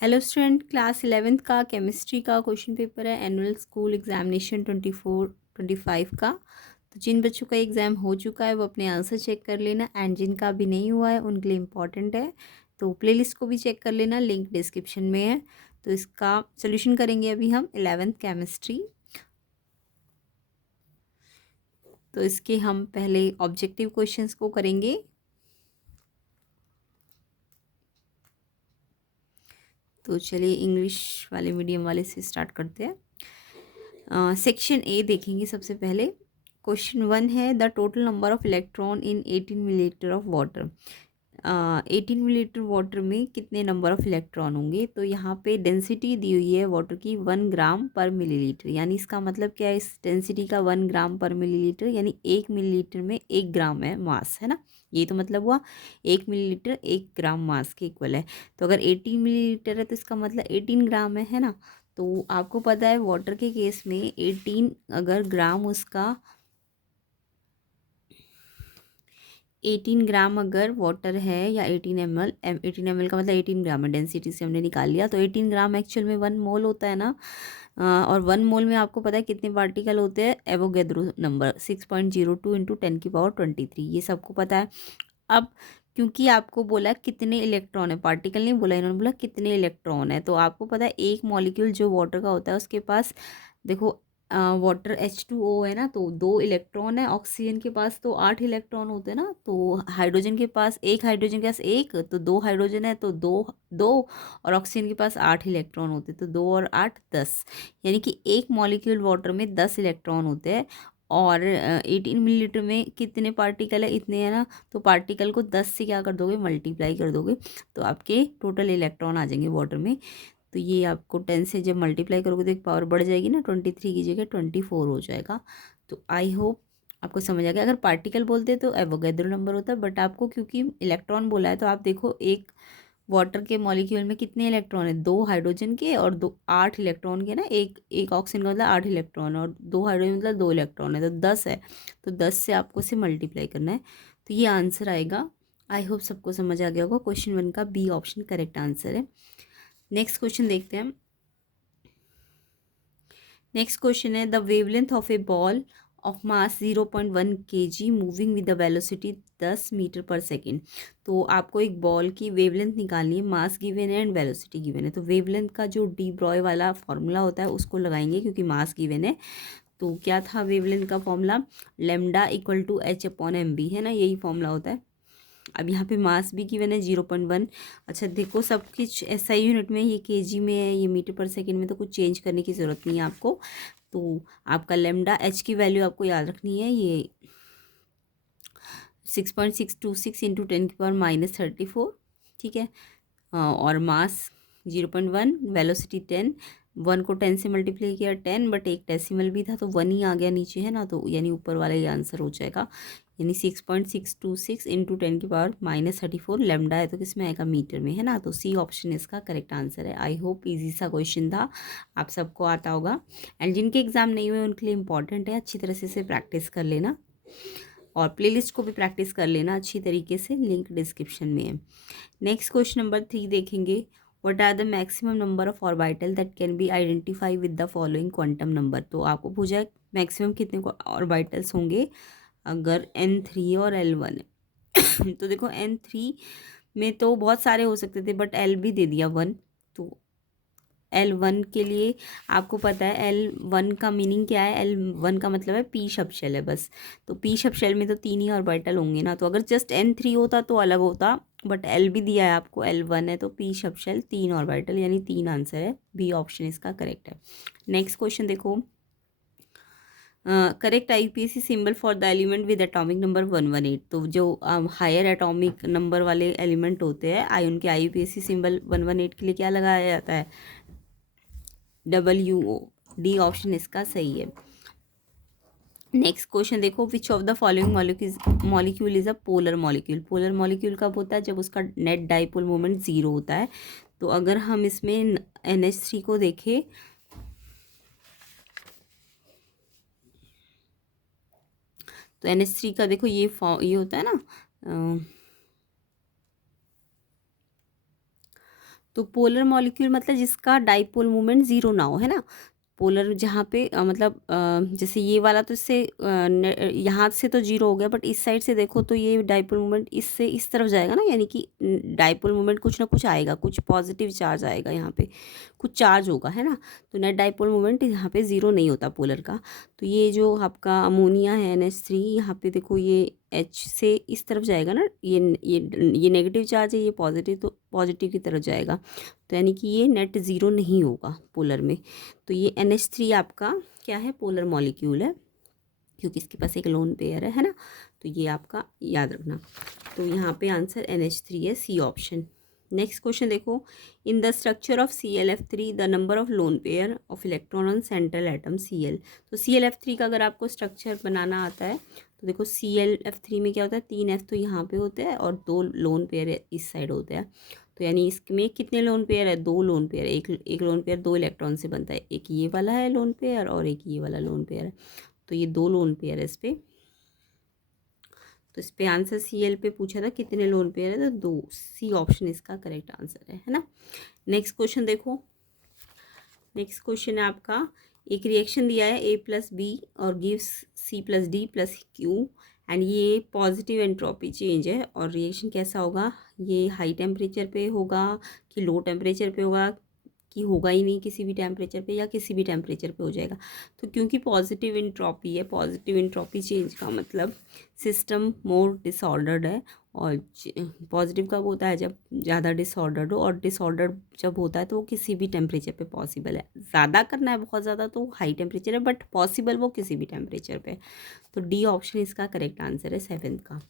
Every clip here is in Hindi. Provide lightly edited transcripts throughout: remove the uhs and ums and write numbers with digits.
हेलो स्टूडेंट, क्लास 11th का केमिस्ट्री का क्वेश्चन पेपर है एनुअल स्कूल एग्जामिनेशन 24-25 का। तो जिन बच्चों का एग्ज़ाम हो चुका है वो अपने आंसर चेक कर लेना, एंड जिनका अभी नहीं हुआ है उनके लिए इम्पॉर्टेंट है। तो प्लेलिस्ट को भी चेक कर लेना, लिंक डिस्क्रिप्शन में है। तो इसका सोल्यूशन करेंगे अभी हम 11th केमिस्ट्री। तो इसके हम पहले ऑब्जेक्टिव क्वेश्चंस को करेंगे। तो चलिए इंग्लिश वाले मीडियम वाले से स्टार्ट करते हैं। सेक्शन ए देखेंगे सबसे पहले। क्वेश्चन 1 है the total number of electron in 18 millilitre of water. 18 millilitre water में कितने नंबर ऑफ इलेक्ट्रॉन होंगे। तो यहाँ पे डेंसिटी दी हुई है वाटर की 1 ग्राम पर मिलीलीटर, यानी इसका मतलब क्या है, इस डेंसिटी का 1 ग्राम पर मिलीलीटर, यानी 1 मिलीलीटर में 1 ग्राम है मास, है ना। ये तो मतलब हुआ 1 मिलीलीटर 1 ग्राम मास के इक्वल है। तो अगर 18 मिलीलीटर है तो इसका मतलब 18 ग्राम है ना। तो आपको पता है वाटर के केस में 18 अगर ग्राम उसका 18 ग्राम अगर वाटर है या 18 ml का मतलब 18 ग्राम है, डेंसिटी से हमने निकाल लिया। तो 18 ग्राम एक्चुअल में 1 मोल होता है ना। और 1 मोल में आपको पता है कितने पार्टिकल होते हैं, एवोगैड्रो नंबर 6.02 इंटू 10⁻23, ये सबको पता है। अब क्योंकि आपको बोला कितने इलेक्ट्रॉन है, पार्टिकल नहीं बोला, इन्होंने बोला कितने इलेक्ट्रॉन है, तो आपको पता है एक मॉलिक्यूल जो वाटर का होता है उसके पास, देखो वाटर H2O है ना, तो 2 इलेक्ट्रॉन है। ऑक्सीजन के पास तो 8 इलेक्ट्रॉन होते हैं ना। तो हाइड्रोजन के पास एक, हाइड्रोजन के पास एक, तो 2 हाइड्रोजन है तो दो दो, और ऑक्सीजन के पास 8 इलेक्ट्रॉन होते हैं, तो 2 और 8 10, यानी कि एक मॉलिक्यूल वाटर में 10 इलेक्ट्रॉन होते हैं। और 18 मिलीलीटर में कितने पार्टिकल है, इतने है ना। तो पार्टिकल को 10 से क्या कर दोगे, मल्टीप्लाई कर दोगे, तो आपके टोटल इलेक्ट्रॉन आ जाएंगे वाटर में। तो ये आपको 10 से जब मल्टीप्लाई करोगे तो एक पावर बढ़ जाएगी ना, 23 की जगह 24 हो जाएगा। तो आई होप आपको समझ आ गया। अगर पार्टिकल बोलते तो एवोगैड्रो नंबर होता है, बट आपको क्योंकि इलेक्ट्रॉन बोला है तो आप देखो एक वाटर के मॉलिक्यूल में कितने इलेक्ट्रॉन है, 2 हाइड्रोजन के और 8 इलेक्ट्रॉन के ना, एक एक ऑक्सीजन का मतलब 8 इलेक्ट्रॉन, और 2 हाइड्रोजन मतलब 2 इलेक्ट्रॉन है, तो 10 है। तो 10 से आपको से मल्टीप्लाई करना है, तो ये आंसर आएगा। आई होप सबको समझ आ गया होगा। क्वेश्चन 1 का बी ऑप्शन करेक्ट आंसर है। नेक्स्ट क्वेश्चन देखते हैं। नेक्स्ट क्वेश्चन है the wavelength of a ball of mass 0.1 kg moving with the velocity 10 metre per second. तो आपको एक बॉल की वेवलेंथ निकालनी है, मास गिवन है एंड वेलोसिटी गिवन है। तो वेवलेंथ का जो डी ब्रॉय वाला फॉर्मूला होता है उसको लगाएंगे, क्योंकि मास गिवन है। तो क्या था वेवलेंथ का formula, lambda equal to H/mb, है ना, यही फॉर्मूला होता है। अब यहाँ पे मास भी गिवन है 0.1। अच्छा देखो, सब कुछ SI यूनिट में, ये केजी में है, ये मीटर पर सेकेंड में, तो कुछ चेंज करने की ज़रूरत नहीं है आपको। तो आपका लेमडा H की वैल्यू आपको याद रखनी है, ये 6.626 इंटू 10⁻−34, ठीक है। और मास 0.1, वेलोसिटी 10, 1 को 10 से मल्टीप्लाई किया 10, बट एक डेसिमल भी था तो 1 ही आ गया नीचे, है ना। तो यानी ऊपर वाला ये आंसर हो जाएगा, यानी 6.626 इंटू 10⁻−34 लेमडा है, तो किस में आएगा, मीटर में, है ना। तो सी ऑप्शन इसका करेक्ट आंसर है। आई होप इजी सा क्वेश्चन था, आप सबको आता होगा। एंड जिनके एग्जाम नहीं हुए उनके लिए इंपॉर्टेंट है, अच्छी तरह से इसे प्रैक्टिस कर लेना, और प्लेलिस्ट को भी प्रैक्टिस कर लेना अच्छी तरीके से, लिंक डिस्क्रिप्शन में है। नेक्स्ट क्वेश्चन नंबर 3 देखेंगे। What are the maximum number of orbital that can be identify with the following quantum number. तो आपको पूछा है मैक्सिमम कितने ऑर्बिटल्स होंगे अगर N3 और L1 है। तो देखो N3 में तो बहुत सारे हो सकते थे, बट L भी दे दिया 1। तो L1 के लिए आपको पता है L1 का मीनिंग क्या है, L1 का मतलब है पी शब्द शेल है बस। तो पी शब्द शेल में तो 3 ही ऑर्बिटल होंगे ना। तो अगर जस्ट N3 होता तो अलग होता, बट L भी दिया है आपको, L1 है तो पी शब्द शेल 3 ऑर्बिटल, यानी 3 आंसर है, बी ऑप्शन इसका करेक्ट है। नेक्स्ट क्वेश्चन देखो, correct IUPAC symbol for the element with atomic number 118। तो जो हायर एटॉमिक नंबर वाले एलिमेंट होते हैं आयन के, IUPAC सिंबल 118 के लिए क्या लगाया जाता है, WO। डी ऑप्शन इसका सही है। नेक्स्ट क्वेश्चन देखो, which of the following molecule is a polar molecule. Polar molecule कब होता है, जब उसका नेट डाइपोल मोमेंट 0 होता है। तो अगर हम इसमें NH3 को देखें, तो NH3 का देखो ये होता है ना, तो पोलर मॉलिक्यूल मतलब जिसका डाइपोल मोमेंट ज़ीरो ना हो, है ना। पोलर जहाँ पे मतलब जैसे ये वाला तो इससे यहाँ से तो जीरो हो गया, बट इस साइड से देखो तो ये डाइपोल मोमेंट इससे इस तरफ जाएगा ना, यानी कि डाइपोल मोमेंट कुछ ना कुछ आएगा, कुछ पॉजिटिव चार्ज आएगा, यहाँ पे कुछ चार्ज होगा, है ना। तो नेट डाइपोल मोमेंट यहाँ पे ज़ीरो नहीं होता पोलर का। तो ये जो आपका अमोनिया है NH3, यहाँ पे देखो ये H से इस तरफ जाएगा ना, ये नेगेटिव चार्ज है, ये पॉजिटिव, तो पॉजिटिव की तरफ जाएगा। तो यानी कि ये नेट ज़ीरो नहीं होगा पोलर में। तो ये NH3 आपका क्या है, पोलर मॉलिक्यूल है, क्योंकि इसके पास एक लोन पेयर है ना। तो ये आपका याद रखना। तो यहाँ पे आंसर NH3 है, सी ऑप्शन। नेक्स्ट क्वेश्चन देखो, in the structure of ClF3 the number of lone pair of electron on central atom Cl। तो ClF3 का अगर आपको स्ट्रक्चर बनाना आता है तो देखो ClF3 में क्या होता है, 3 F तो यहाँ पे होते हैं और 2 लोन पेयर इस साइड होते हैं। तो यानी इसमें कितने लोन पेयर है, 2 लोन पेयर। एक लोन पेयर 2 इलेक्ट्रॉन से बनता है, एक ये वाला है लोन पेयर और एक ये वाला लोन पेयर है। तो ये 2 लोन पेयर है इस पर। तो इस पे आंसर Cl पे पूछा था कितने लोन पेयर है, तो 2, सी ऑप्शन इसका करेक्ट आंसर है ना। नेक्स्ट क्वेश्चन देखो, नेक्स्ट क्वेश्चन है आपका, एक रिएक्शन दिया है A+B और गिव्स C+D+Q एंड ये पॉजिटिव एंट्रोपी चेंज है, और रिएक्शन कैसा होगा, ये हाई टेम्परेचर पे होगा कि लो टेम्परेचर पे होगा, कि होगा ही नहीं किसी भी टेम्परेचर पे या किसी भी टेम्परेचर पे हो जाएगा। तो क्योंकि पॉजिटिव इंट्रॉपी है, पॉजिटिव इंट्रॉपी चेंज का मतलब सिस्टम मोर डिसऑर्डर्ड है, और पॉजिटिव कब होता है, जब ज़्यादा डिसऑर्डर्ड हो, और डिसऑर्डर्ड जब होता है तो वो किसी भी टेम्परेचर पे पॉसिबल है। ज़्यादा करना है बहुत ज़्यादा तो हाई टेम्परेचर है, बट पॉसिबल वो किसी भी टेम्परेचर पे। तो डी ऑप्शन इसका करेक्ट आंसर है 7th का।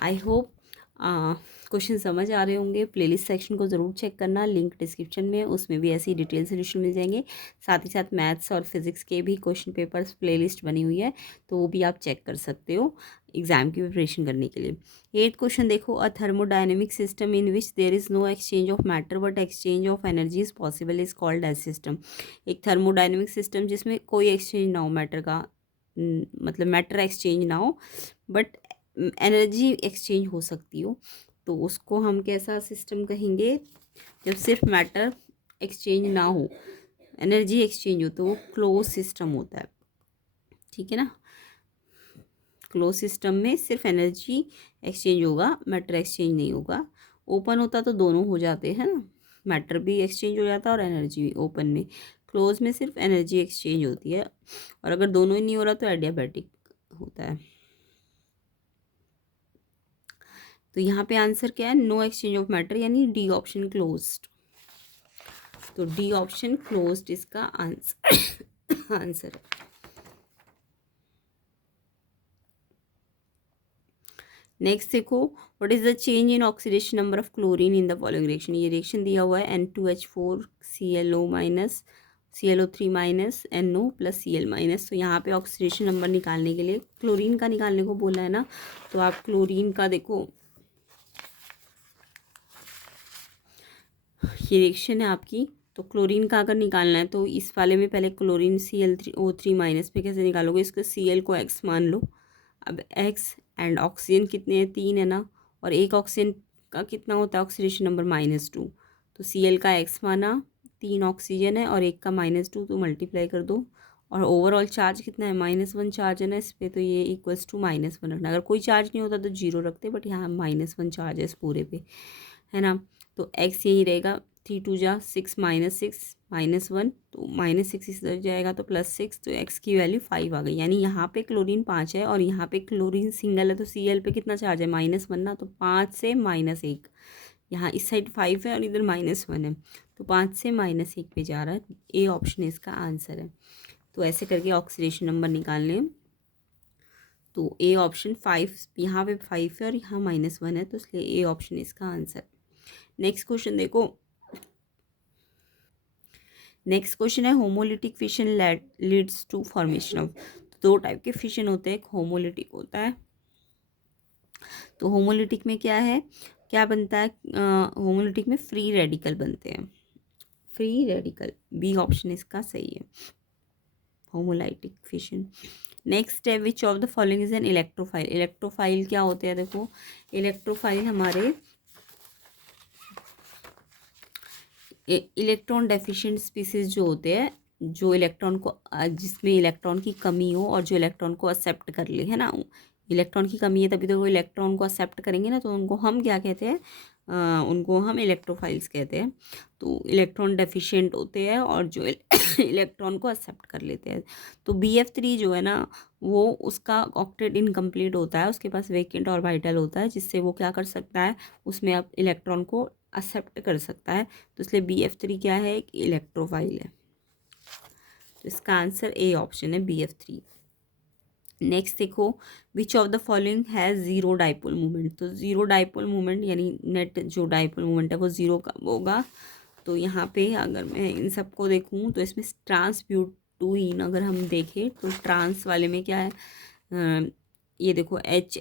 आई होप क्वेश्चन समझ आ रहे होंगे। प्लेलिस्ट सेक्शन को ज़रूर चेक करना, लिंक डिस्क्रिप्शन में, उसमें भी ऐसे ही डिटेल सोल्यूशन मिल जाएंगे। साथ ही साथ मैथ्स और फिजिक्स के भी क्वेश्चन पेपर्स प्लेलिस्ट बनी हुई है, तो वो भी आप चेक कर सकते हो एग्ज़ाम की प्रिपरेशन करने के लिए। 8th क्वेश्चन देखो, a thermodynamic system in which there is no exchange of matter but exchange of energy is possible is called as system. एक थर्मोडाइनमिक सिस्टम जिसमें कोई एक्सचेंज ना हो मैटर का, मतलब मैटर एक्सचेंज ना हो बट एनर्जी एक्सचेंज हो सकती हो, तो उसको हम कैसा सिस्टम कहेंगे, जब सिर्फ मैटर एक्सचेंज ना हो, एनर्जी एक्सचेंज हो, तो वो क्लोज सिस्टम होता है, ठीक है ना। क्लोज सिस्टम में सिर्फ एनर्जी एक्सचेंज होगा, मैटर एक्सचेंज नहीं होगा। ओपन होता तो दोनों हो जाते हैं ना, मैटर भी एक्सचेंज हो जाता है और एनर्जी भी। ओपन में, क्लोज में सिर्फ एनर्जी एक्सचेंज होती है, और अगर दोनों ही नहीं हो रहा तो एडियाबैटिक होता है। तो यहाँ पे आंसर क्या है, नो एक्सचेंज ऑफ मैटर, यानी डी ऑप्शन क्लोज्ड। तो डी ऑप्शन क्लोज्ड इसका आंसर आंसर है। नेक्स्ट देखो, what is the change in oxidation number of chlorine in the following reaction. ये रिएक्शन दिया हुआ है N2H4 ClO minus ClO3 minus NO plus Cl minus. तो यहाँ पे ऑक्सीडेशन नंबर निकालने के लिए क्लोरीन का निकालने को बोला है ना, तो आप क्लोरीन का देखो, ये रिएक्शन है आपकी, तो क्लोरीन का अगर निकालना है तो इस वाले में पहले क्लोरीन ClO3 माइनस में कैसे निकालोगे, इसको Cl को x मान लो। अब x एंड ऑक्सीजन कितने हैं, 3 है ना, और एक ऑक्सीजन का कितना होता है ऑक्सीडेशन नंबर -2। तो Cl का x माना, 3 ऑक्सीजन है और एक का -2, तो मल्टीप्लाई कर दो। और ओवरऑल चार्ज कितना है, -1 चार्ज है ना इस पर, तो ये इक्वल्स टू -1 रखना। अगर कोई चार्ज नहीं होता तो 0 रखते, बट यहाँ -1 चार्ज है इस पूरे पे, है ना। तो x यही रहेगा, 3 2 जा 6 -6 -1, तो -6 इधर जाएगा तो +6, तो x की वैल्यू 5 आ गई। यानी यहाँ पे क्लोरीन 5 है और यहाँ पे क्लोरीन सिंगल है, तो Cl पे कितना चार्ज है, -1 ना, तो 5 से -1, यहाँ इस साइड 5 है और इधर -1 है, तो 5 से -1 पे जा रहा है। ए ऑप्शन इसका आंसर है। तो ऐसे करके ऑक्सीडेशन नंबर निकालने, तो ए ऑप्शन 5, यहाँ पे 5 है और यहाँ -1 है, तो इसलिए ए ऑप्शन इसका आंसर। नेक्स्ट क्वेश्चन देखो, नेक्स्ट क्वेश्चन है, homolytic fission leads to formation of. 2 type के फिशन होते हैं, एक होमोलिटिक होता है। तो होमोलिटिक में क्या है, क्या बनता है, होमोलिटिक में फ्री रेडिकल बनते हैं, फ्री रेडिकल। बी ऑप्शन इसका सही है, होमोलाइटिक फिशन। नेक्स्ट है, which of the following is an electrophile. Electrophile क्या होते हैं, देखो इलेक्ट्रोफाइल हमारे इलेक्ट्रॉन डेफिशिएंट स्पीसीज जो होते हैं, जो इलेक्ट्रॉन को जिसमें इलेक्ट्रॉन की कमी हो और जो इलेक्ट्रॉन को एक्सेप्ट कर ले, है ना। इलेक्ट्रॉन की कमी है तभी तो वो इलेक्ट्रॉन को एक्सेप्ट करेंगे ना, तो उनको हम क्या कहते हैं, उनको हम इलेक्ट्रोफाइल्स कहते हैं। तो इलेक्ट्रॉन डेफिशिएंट होते हैं और जो इलेक्ट्रॉन को एक्सेप्ट कर लेते हैं। तो BF3 जो है ना, वो उसका ऑक्टेट इनकम्प्लीट होता है, उसके पास वेकेंट ऑर्बिटल होता है, जिससे वो क्या कर सकता है, उसमें आप इलेक्ट्रॉन को एक्सेप्ट कर सकता है। तो इसलिए BF3 क्या है, एक इलेक्ट्रोफाइल है। तो इसका आंसर ए ऑप्शन है, BF3। नेक्स्ट देखो, which of the following has zero dipole movement. तो जीरो डाइपोल मूवमेंट यानी नेट जो डाइपोल मूवमेंट है वो जीरो का होगा। तो यहाँ पे अगर मैं इन सबको देखूँ तो इसमें ट्रांसब्यूटुइन अगर हम देखें तो ट्रांस वाले में क्या है, ये देखो H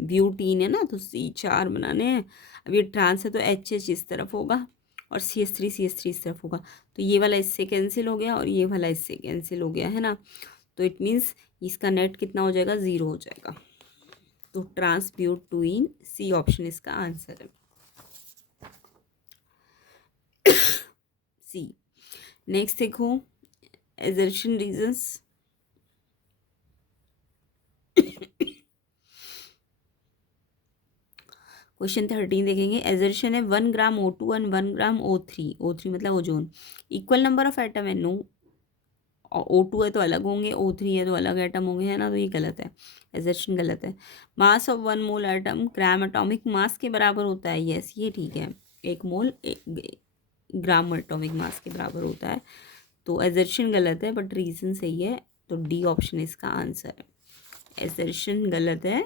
ब्यूटीन है ना, तो C4 बनाने हैं। अब ये ट्रांस है तो HH इस तरफ होगा और CH3 इस तरफ होगा। तो ये वाला इससे कैंसिल हो गया और ये वाला इससे कैंसिल हो गया, है ना। तो इट मीन्स इसका नेट कितना हो जाएगा, ज़ीरो हो जाएगा। तो ट्रांसब्यूटुइन C ऑप्शन इसका आंसर है, C। नेक्स्ट देखो, एजर्शन रीजंस। क्वेश्चन 13 देखेंगे। एजर्शन है 1 ग्राम O2 एंड 1 ग्राम O3 मतलब ozone, equal number of atom है, नो। O2 है तो अलग होंगे, O3 है तो अलग एटम होंगे, है ना। तो ये गलत है, एजर्शन गलत है। Mass of 1 mole atom gram atomic mass के बराबर होता है, यस ये ठीक है। 1 मोल ग्राम एटॉमिक मास के बराबर होता है। तो एजर्शन गलत है बट रीज़न सही है, तो डी ऑप्शन इसका आंसर है। एजर्शन गलत है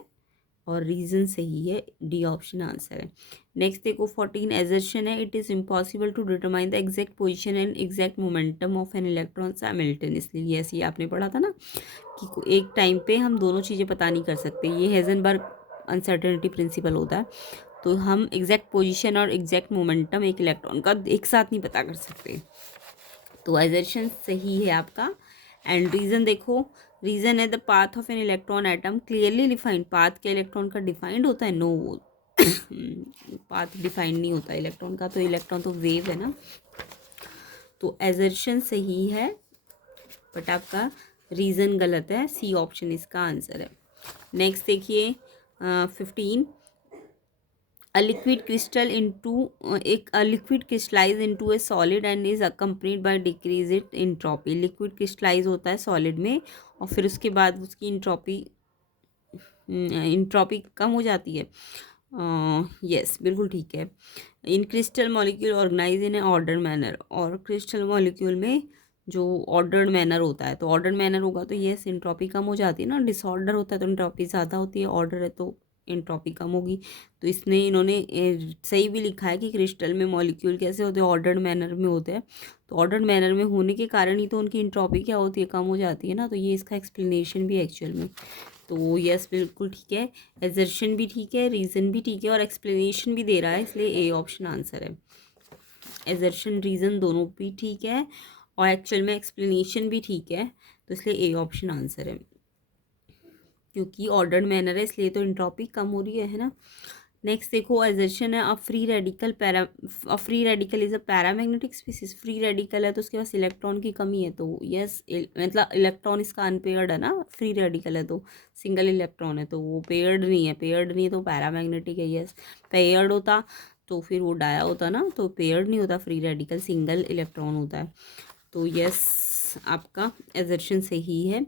और रीज़न सही है, डी ऑप्शन आंसर है। नेक्स्ट देखो 14, एजर्शन है it is impossible to determine the exact position and exact momentum of an electron simultaneously. Yes ये आपने पढ़ा था ना कि एक टाइम पे हम दोनों चीज़ें पता नहीं कर सकते, ये हेजनबर्ग अनसर्टेनिटी प्रिंसिपल होता है। तो हम एग्जैक्ट पोजीशन और एग्जैक्ट मोमेंटम एक इलेक्ट्रॉन का एक साथ नहीं पता कर सकते। तो एजर्शन सही है आपका। एंड रीज़न देखो, रीज़न है the path of an electron atom clearly defined. Path क्या इलेक्ट्रॉन का डिफाइंड होता है, नो पाथ डिफाइंड नहीं होता इलेक्ट्रॉन का, तो इलेक्ट्रॉन तो वेव है ना। तो एजर्शन सही है बट आपका रीज़न गलत है, C ऑप्शन इसका आंसर है। नेक्स्ट देखिए 15, a liquid crystal into एक liquid crystallize into a solid and is accompanied by decrease it entropy। liquid crystallize होता है solid में और फिर उसके बाद उसकी इंट्रॉपी कम हो जाती है। यस बिल्कुल ठीक है। इन क्रिस्टल मॉलिक्यूल ऑर्गेनाइज इन ए ऑर्डर मैनर, और क्रिस्टल मॉलिक्यूल में जो ऑर्डर्ड मैनर होता है, तो ऑर्डर्ड मैनर होगा तो यस इंट्रॉपी कम हो जाती है ना। डिसऑर्डर होता है तो इंट्रॉपी ज़्यादा होती है, ऑर्डर है तो इंट्रॉपी कम होगी। तो इसने इन्होंने सही भी लिखा है कि क्रिस्टल में मॉलिक्यूल कैसे होते हैं, ऑर्डर्ड मैनर में होते हैं। तो ऑर्डर्ड मैनर में होने के कारण ही तो उनकी इंट्रॉपी क्या होती है, कम हो जाती है ना। तो ये इसका एक्सप्लेनेशन भी एक्चुअल में। तो यस बिल्कुल ठीक है, एजर्शन भी ठीक है, रीज़न भी ठीक है और एक्सप्लेनेशन भी दे रहा है, इसलिए ए ऑप्शन आंसर है। एजर्शन रीज़न दोनों भी ठीक है और एक्चुअल में एक्सप्लेनेशन भी ठीक है, तो इसलिए ए ऑप्शन आंसर है। क्योंकि ऑर्डर्ड मैनर है इसलिए तो इंट्रॉपी कम हो रही है ना। नेक्स्ट देखो, एजर्शन है a free radical is a paramagnetic species. Free radical है तो उसके पास इलेक्ट्रॉन की कमी है, तो यस मतलब इलेक्ट्रॉन इसका अनपेयर्ड है ना। फ्री रेडिकल है तो सिंगल इलेक्ट्रॉन है, तो वो पेयर्ड नहीं है, पेयर्ड नहीं है तो पैरामैग्नेटिक है। यस पेयर्ड होता तो फिर वो डाया होता ना, तो पेयर्ड नहीं होता फ्री रेडिकल, सिंगल इलेक्ट्रॉन होता है। तो यस आपका एजर्शन सही है।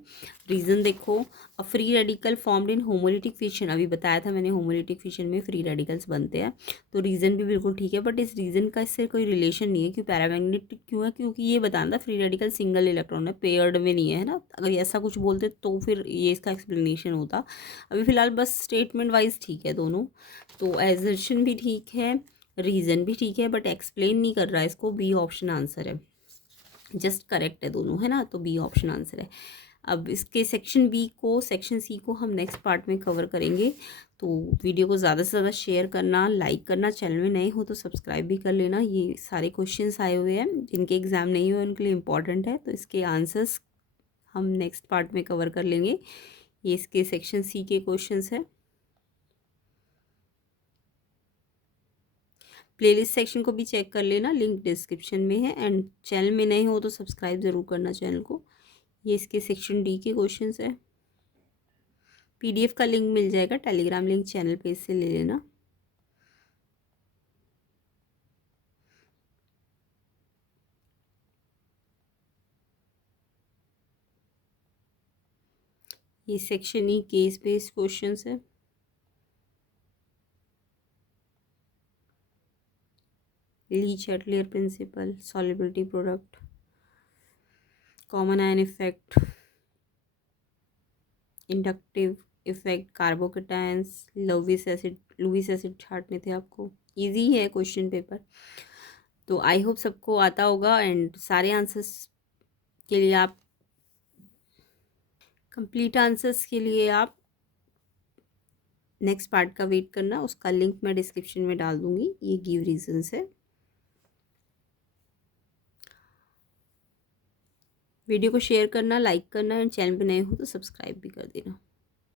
रीज़न देखो, a free radical formed in homolytic fission, अभी बताया था मैंने होमोलिटिक फिशन में फ्री रेडिकल्स बनते हैं। तो रीज़न भी बिल्कुल ठीक है बट इस रीज़न का इससे कोई रिलेशन नहीं है कि पैरामैग्नेटिक क्यों है, क्योंकि ये बताना था फ्री रेडिकल सिंगल इलेक्ट्रॉन है, पेयर्ड में नहीं है ना। अगर ऐसा कुछ बोलते तो फिर ये इसका एक्सप्लेनेशन होता। अभी फ़िलहाल बस स्टेटमेंट वाइज ठीक है दोनों। तो एजर्शन भी ठीक है, रीज़न भी ठीक है बट एक्सप्लेन नहीं कर रहा है इसको, बी ऑप्शन आंसर है। जस्ट करेक्ट है दोनों, है ना, तो बी ऑप्शन आंसर है। अब इसके सेक्शन बी को, सेक्शन सी को हम नेक्स्ट पार्ट में कवर करेंगे। तो वीडियो को ज़्यादा से ज़्यादा शेयर करना, लाइक करना, चैनल में नए हो तो सब्सक्राइब भी कर लेना। ये सारे क्वेश्चंस आए हुए हैं जिनके एग्ज़ाम नहीं हुए उनके लिए इम्पॉर्टेंट है, तो इसके आंसर्स हम नेक्स्ट पार्ट में कवर कर लेंगे। ये इसके सेक्शन सी के क्वेश्चंस है। प्लेलिस्ट सेक्शन को भी चेक कर लेना, लिंक डिस्क्रिप्शन में है। एंड चैनल में नए हो तो सब्सक्राइब ज़रूर करना चैनल को। ये इसके सेक्शन डी के क्वेश्चंस है। पीडीएफ का लिंक मिल जाएगा, टेलीग्राम लिंक चैनल पेज से ले लेना। ये section E case based questions है। Le Chatelier principle, solubility product, common ion effect, inductive effect, carbocations, Lewis acid छांटने थे आपको। इजी है क्वेश्चन पेपर, तो आई होप सबको आता होगा। एंड सारे आंसर्स के लिए आप कंप्लीट आंसर्स के लिए आप नेक्स्ट पार्ट का वेट करना, उसका लिंक मैं डिस्क्रिप्शन में डाल दूंगी। ये गिव रीजंस है। वीडियो को शेयर करना, लाइक करना, एंड चैनल पे नए हो तो सब्सक्राइब भी कर देना।